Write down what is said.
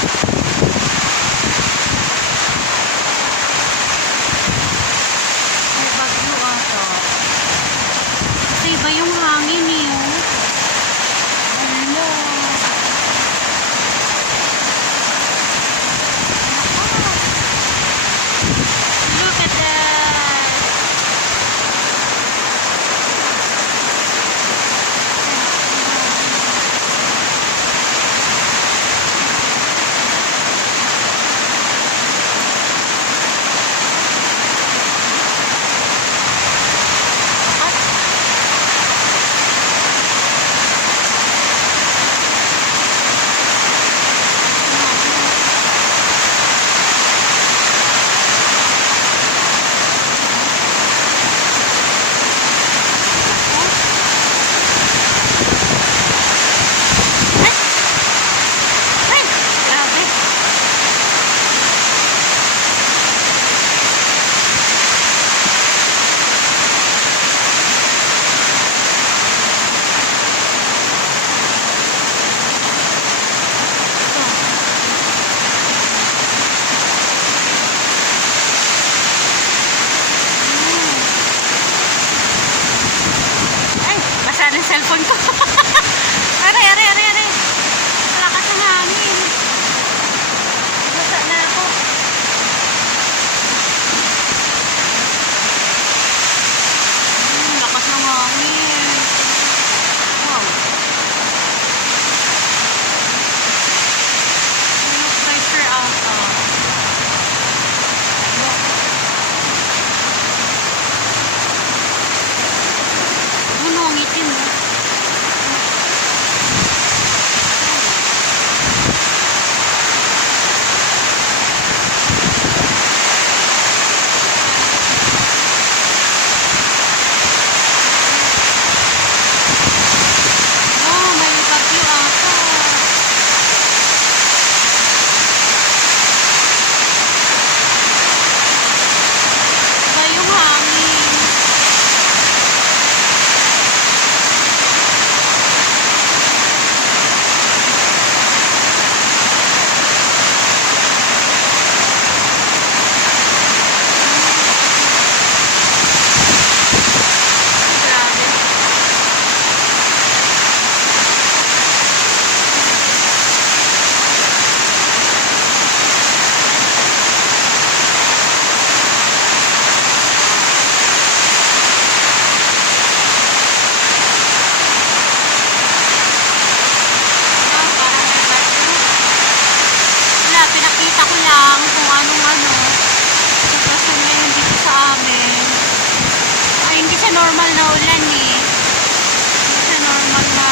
May bagyo ata. Kasi iba yung hangin eh. Hello. Look at that. Basa ng cellphone ko. Aray, aray, aray, aray. Malakas ang hangin. Basa na ako. Lakas ng hangin. Wow. May pressure ata. Ano ang itim mo? Pinakita ko lang kung anong sitwasyon ngayon dito sa amin. Ay, hindi siya normal na ulan eh. Hindi siya normal na